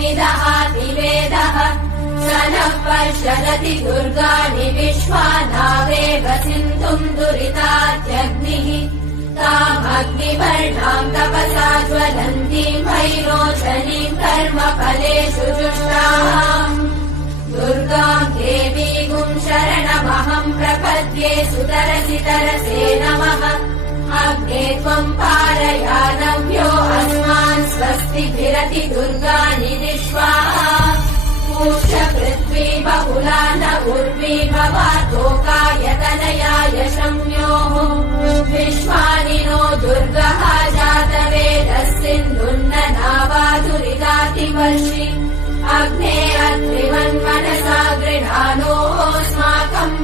निदहाति वेदः स नः पर्षदति दुर्गाणि विश्वा नावेव सिन्धुम् दुरितात्यग्निः तामग्निवर्णाम् तपसा ज्वलन्तीम् भैरोचनीम् कर्मफलेषु जुष्टाम् दुर्गाम् देवीगुम् शरणमहम् प्रपद्ये सुतरसि तरसे नमः अग्ने त्वम् पारयानव्यो अस्मान् स्वस्तिभिरति दुर्गाणि विश्वाः पूष्य पृथ्वी बहुला न उर्वी भवातोकायतनयाय शम्योः विश्वानि नो दुर्गः जातवेदः सिन्धुन्न नावाधुरिदातिवर्षि अग्ने अत्रिवन्मनसा गृहाणोऽस्माकम्